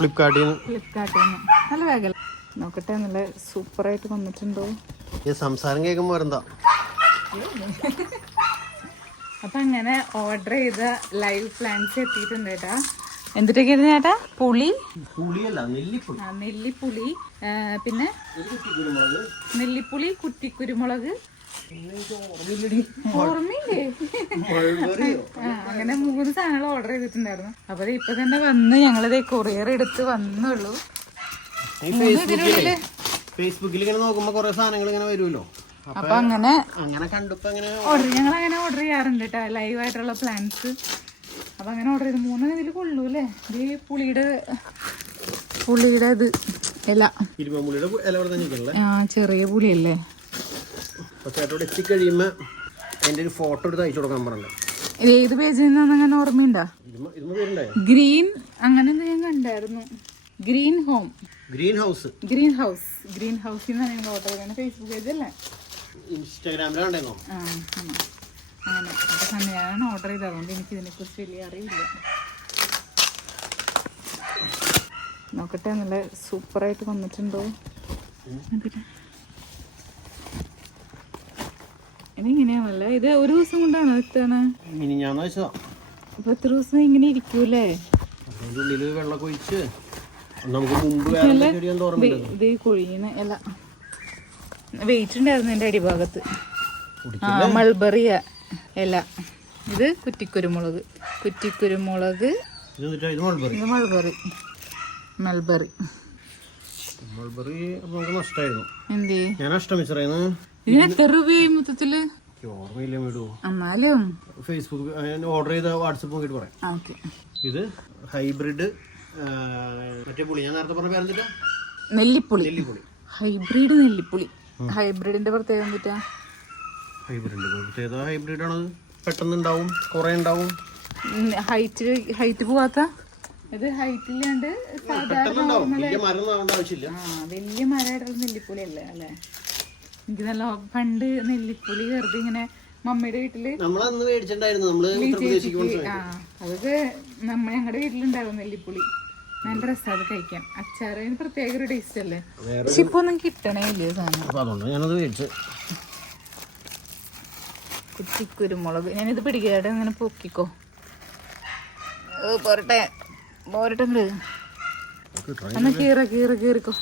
ഫ്ലിപ്കാർട്ടിൽ നിന്ന് നല്ല ബാഗല്ല നോക്കട്ടെ. നല്ല സൂപ്പറായിട്ട് വന്നിട്ടുണ്ടോ? ഈ സംസാരം കേൾക്കുമ്പോ എന്താ. അപ്പൊ അങ്ങനെ ഓർഡർ ചെയ്ത ലൈവ് പ്ലാന്റ്സ് എത്തിയിട്ടുണ്ട് ചേട്ടാ. എന്തിട്ടൊക്കെയായിരുന്നു ചേട്ടാ? നെല്ലിപ്പുളി, പിന്നെ നെല്ലിപ്പുളി, കുറ്റിക്കുരുമുളക്, ഓർമ്മയില്ലേ? അങ്ങനെ 3 സാധനങ്ങൾ ഓർഡർ ചെയ്തിട്ടുണ്ടായിരുന്നു. അപ്പൊ ഇപ്പൊ തന്നെ വന്ന് ഞങ്ങളിത് കൊറിയർ എടുത്ത് വന്നുള്ളൂ. ഫേസ്ബുക്കിൽ ഇങ്ങനെ നോക്കുമ്പോ കൊറേ സാധനങ്ങൾ ഇങ്ങനെ വരുമല്ലോ. അപ്പൊ അങ്ങനെ ഞങ്ങൾ അങ്ങനെ ഓർഡർ ചെയ്യാറുണ്ട് കേട്ടോ ലൈവ് ആയിട്ടുള്ള പ്ലാന്റ്സ്. അപ്പൊ അങ്ങനെ ഓർഡർ ചെയ്ത് 3 ഇതിൽ കൊള്ളൂ അല്ലേ? ഇത് പുളിയുടെ ഇത് ഇല, ചെറിയ പുളിയല്ലേ? ചേട്ടോട് എത്തിക്കഴിയുമ്പോ അതിന്റെ ഒരു ഫോട്ടോ എടുത്ത് അയച്ചു കൊടുക്കാൻ പറഞ്ഞു. ഇത് ഏത് പേജിൽ നിന്നാണ് അങ്ങനെ ഓർമ്മയുണ്ടോ? ഗ്രീൻ അങ്ങനെ എന്തെങ്കിലും കണ്ടായിരുന്നു. ഗ്രീൻ ഹൗസിൽ നിന്നാണ് ഞങ്ങൾ ഓർഡർ ചെയ്തത്. ഫേസ്ബുക്ക് പേജ് അല്ലേ? ഇൻസ്റ്റാഗ്രാമിലാണോ? അങ്ങനെ ഞാനാണ് ഓർഡർ ചെയ്തത്. അതുകൊണ്ട് എനിക്ക് ഇതിനെ കുറിച്ച് വലിയ അറിയില്ല. നോക്കട്ടെ, നല്ല സൂപ്പറായിട്ട് വന്നിട്ടുണ്ടോ? ഇതിങ്ങനെയാണല്ലേ? ഇത് ഒരു ദിവസം കൊണ്ടാണോ എത്താണ്? അപ്പൊ എത്ര ദിവസം ഇങ്ങനെ ഇരിക്കൂലേ? ഇത് കൊഴിയുന്ന ഇല വെയിറ്റ് ഉണ്ടായിരുന്നു എന്റെ അടിഭാഗത്ത്. മൾബറി ഇല. ഇത് കുറ്റിക്കുരുമുളക്, എന്തേ? ഇതിന് എത്ര രൂപയായി മൊത്തത്തില്? എന്നാലും ഫേസ്ബുക്ക് ഓർഡർ ചെയ്ത വാട്സപ്പ് നോക്കിട്ട് പറയാം. ഇത് ഹൈബ്രിഡ് മറ്റേ പുളി, ഞാൻ നേരത്തെ പറഞ്ഞ പേരെന്തിട്ടാ? നെല്ലിപ്പുളി. ഹൈബ്രിഡ് നെല്ലിപ്പുളി. ഹൈബ്രിഡിന്റെ പ്രത്യേകത എന്തിട്ടാ? ഹൈബ്രിഡ് ആണത്. പെട്ടെന്ന് ഉണ്ടാവും, കുറെ ഉണ്ടാവും. ഹൈറ്റ് പോവാത്ത ഇത്. ഹൈറ്റില്ലാണ്ട് വലിയ മരമായിട്ടുള്ള നെല്ലിപ്പുളി അല്ലേ? അല്ലെ? എനിക്ക് നല്ല പണ്ട് നെല്ലിപ്പുളി വെറുതെ ഇങ്ങനെ മമ്മിയുടെ വീട്ടില് അതൊക്കെ ഞങ്ങളുടെ വീട്ടിലുണ്ടാവും നെല്ലിപ്പുളി. നല്ല രസം അത് കഴിക്കാം. അച്ചാറിന് പ്രത്യേക ഒരു ടേസ്റ്റ് അല്ലേ? പക്ഷെ ഇപ്പൊ ഒന്നും കിട്ടണേ ഇല്ലേ സാധനം. കുറ്റിക്കുരുമുളക് ഞാനിത് പിടിക്കാതെ ഇങ്ങനെ പൊക്കിക്കോ. പോരട്ടെ എന്നാ കീറിക്കോ.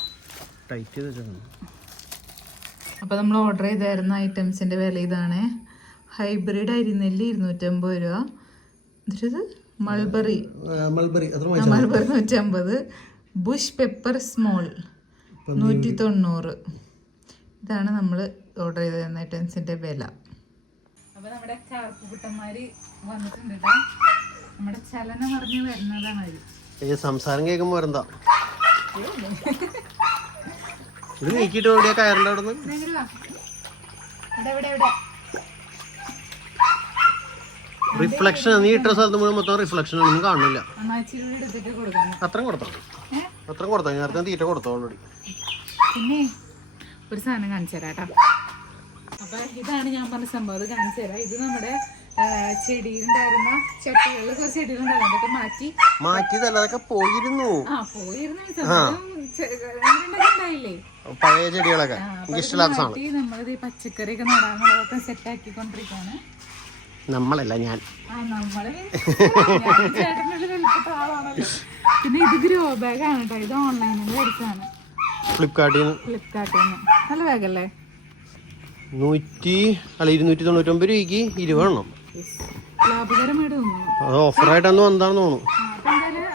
അപ്പൊ നമ്മൾ ഓർഡർ ചെയ്തായിരുന്ന ഐറ്റംസിന്റെ വില ഇതാണ്. ഹൈബ്രിഡ് അരിനെല്ലി 250 രൂപ. എന്നിട്ടത് മൾബറി 150. Bush pepper small 190. ഇതാണ് നമ്മൾ ഓർഡർ ചെയ്തിരുന്ന ഐറ്റംസിന്റെ വില. അപ്പൊ നമ്മുടെ ചാർപ്പുകുട്ടന്മാര് വന്നിട്ടുണ്ട്. നമ്മുടെ ചലനം അറിഞ്ഞു വരുന്നതാണ് അവര്. സംസാരം കേൾക്കുമ്പോ എന്താ നീക്കിട്ട് ഓടിയ കയറിന്റെ അവിടെ നിന്ന് റിഫ്ലക്ഷൻ. നീ ഇട്ട സ്ഥലത്ത് മുഴുവൻ മൊത്തം റിഫ്ലക്ഷൻ ഒന്നും കാണില്ല. അത്രയും കൊടുത്തോ നേരത്തെ തീറ്റ കൊടുത്തോ ഓൾറെഡി. പിന്നെ ഒരു സാധനം കാണിച്ചു തരാട്ടോ. അപ്പൊ ഇതാണ് ഞാൻ പറഞ്ഞ സംഭവം. ഇത് കാണിച്ചു തരാം. ഇത് നമ്മുടെ ചെടിയിലുണ്ടായിരുന്ന ചട്ടികളിൽ കുറച്ച് ചെടികളുണ്ടായിരുന്നു. അതൊക്കെ മാറ്റിയതൊക്കെ പോയിരുന്നു. ഉണ്ടായില്ലേ പഴയ ചെടികളൊക്കെ. നമ്മളിത് ഈ പച്ചക്കറിയൊക്കെ നടാനുള്ളതൊക്കെ സെറ്റ് ആക്കിക്കൊണ്ടിരിക്കാണ്. നമ്മളല്ല ഞാൻ. പിന്നെ ഇത് ഗ്രോ ബാഗ് ആണ് കേട്ടോ. ഇത് ഓൺലൈനിൽ മേടിച്ചതാണ്. ഫ്ലിപ്കാർട്ടിൽ നിന്ന്. നല്ല ബാഗല്ലേ? 299 രൂപയ്ക്ക് 20 എണ്ണം. ലാഭകരമായിട്ട് തോന്നുന്നു. അത് ഓഫറായിട്ടൊന്നും എന്താണെന്ന് തോന്നുന്നു.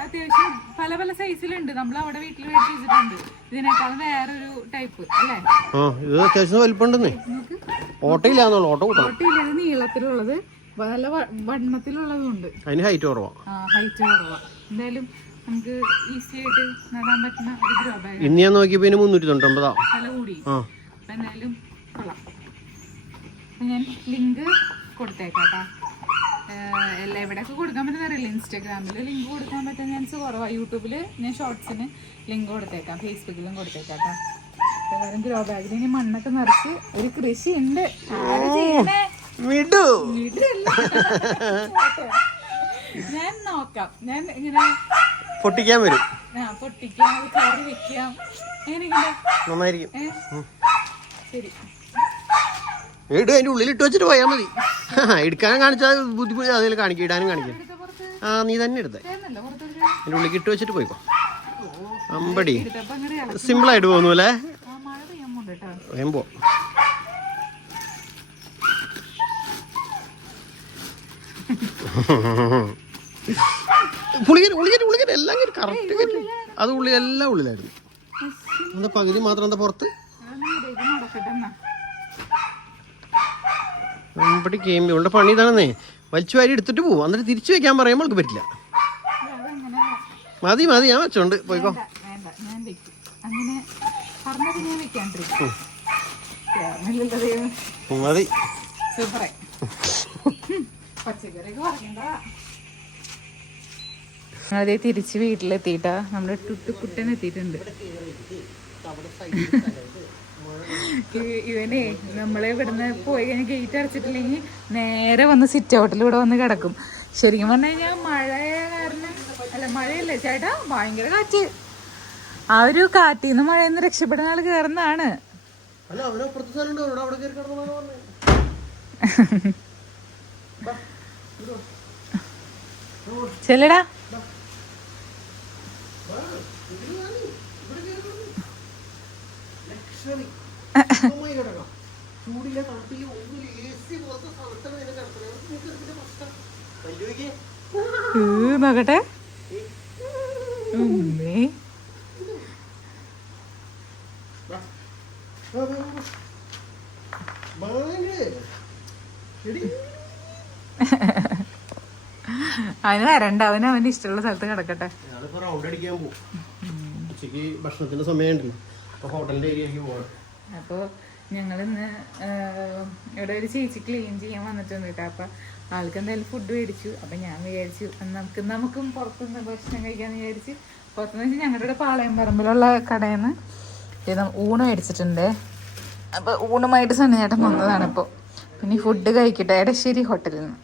അത്യാവശ്യം പല സൈസിലുണ്ട്. നമ്മൾ അവിടെ വീട്ടിൽ മേടിച്ചിട്ടുണ്ട്. ഇതിനേക്കാളും വേറൊരു ടൈപ്പ് അല്ലേ? ഇത് അത്യാവശ്യം വലിപ്പമുണ്ടെന്നേ. ഓട്ടയില്ലാന്നുള്ളു. ഓട്ടയില്ല. ഇത് നീളത്തിലുള്ളത്, നല്ല വണ്ണത്തിലുള്ളതും ഉണ്ട്. അതിന് ഹൈറ്റ് കുറവാ. എന്തായാലും നമുക്ക് ഈസി ആയിട്ട് നടാൻ പറ്റുന്ന ഒരു ഗ്രോ ബാഗ്. ഇന്ന് ഞാൻ നോക്കിയപ്പോ 399. വില കൂടി. എന്തായാലും കൊള്ളാം. ഞാൻ ലിങ്ക് കൊടുത്തേക്കാട്ടാ. എവിടെയൊക്കെ കൊടുക്കാൻ പറ്റുന്ന അറിയില്ല. ഇൻസ്റ്റാഗ്രാമിൽ ലിങ്ക് കൊടുക്കാൻ പറ്റുന്ന ചാൻസ് കുറവാണ്. യൂട്യൂബിൽ ഞാൻ ഷോർട്സിന് ലിങ്ക് കൊടുത്തേക്കാം. ഫേസ്ബുക്കിലും കൊടുത്തേക്കാട്ടാ. ഏതായാലും ഗ്രോ ബാഗിൽ ഇനി മണ്ണൊക്കെ നിറച്ച് ഒരു കൃഷി ഉണ്ട്. ഞാൻ നോക്കാം. ഞാൻ ഇങ്ങനെ പൊട്ടിക്കാൻ വരും. പൊട്ടിക്കാം, കറി വെക്കാം, നന്നായിരിക്കും. ശരി. അതിന്റെ ഉള്ളിൽ ഇട്ട് വെച്ചിട്ട് പോയാൽ മതി. എടുക്കാനും കാണിച്ചാൽ ബുദ്ധിമുട്ട്, അതിൽ കാണിക്കും, ഇടാനും കാണിക്കും. നീ തന്നെ എടുത്തേ. അതിന്റെ ഉള്ളിൽ ഇട്ട് വെച്ചിട്ട് പോയിക്കോ. അമ്പടി സിമ്പിളായിട്ട് പോകുന്നു അല്ലേ? വേഗം പോ. പുളിക്കൻ എല്ലാം കറക്റ്റ് അത് എല്ലാം ഉള്ളിലായിരുന്നു. എന്താ പകുതി മാത്രം എന്താ പുറത്ത്? അമ്പടി ഗെയിം ഇവളുടെ പണി ഇതാണെന്നേ. വലിച്ചു വാരി എടുത്തിട്ട് പോവും, എന്നിട്ട് തിരിച്ചു വെക്കാൻ പറയുമ്പോൾ അവൾക്ക് പറ്റില്ല. മതി ഞാൻ വെച്ചോണ്ട് പോയിക്കോ. മതി. അതേ തിരിച്ച് വീട്ടിലെത്തിയിട്ടാ നമ്മുടെ കുട്ടൻ എത്തിയിട്ടുണ്ട്. ഇവനെ നമ്മളെ ഇവിടുന്ന് പോയി കഴിഞ്ഞാൽ ഗേറ്റ് അടച്ചിട്ടില്ലെങ്കിൽ നേരെ വന്ന് സിറ്റ് ഔട്ടിലൂടെ വന്ന് കിടക്കും. ശരിക്കും പറഞ്ഞു കഴിഞ്ഞാൽ മഴ കാരണം, അല്ല മഴയല്ലേ ചേട്ടാ, ഭയങ്കര കാറ്റ്. ആ ഒരു കാറ്റിൽ നിന്ന് മഴയിൽ നിന്ന് രക്ഷപ്പെടുന്ന ആള് കയറുന്നതാണ്. ചെല്ലടാ. നോക്കട്ടെ. അവന് വരണ്ട, അവന്റെ ഇഷ്ടമുള്ള സ്ഥലത്ത് കിടക്കട്ടെ. ഭക്ഷണത്തിന്റെ സമയമുണ്ടല്ലോ, ഹോട്ടലിന്റെ ഏരിയയിലേക്ക് പോകണം. അപ്പോൾ ഞങ്ങളിന്ന് ഇവിടെ ഒരു ചേച്ചി ക്ലീൻ ചെയ്യാൻ വന്നിട്ടുണ്ട് കേട്ടോ. അപ്പം ആൾക്ക് എന്തായാലും ഫുഡ് മേടിച്ചു. അപ്പം ഞാൻ വിചാരിച്ചു നമുക്കും പുറത്തുനിന്ന് ഭക്ഷണം കഴിക്കാമെന്ന് വിചാരിച്ച് പുറത്തുനിന്ന് വെച്ചാൽ ഞങ്ങളുടെ ഇവിടെ പാളയം പറമ്പിലുള്ള കടയിൽ നിന്ന് ഊണ് മേടിച്ചിട്ടുണ്ട്. അപ്പോൾ ഊണുമായിട്ട് സണ്ണിച്ചേട്ടൻ വന്നതാണ് ഇപ്പോൾ. പിന്നെ ഫുഡ് കഴിക്കട്ടെ, എടശ്ശേരി ഹോട്ടലിൽ നിന്ന്.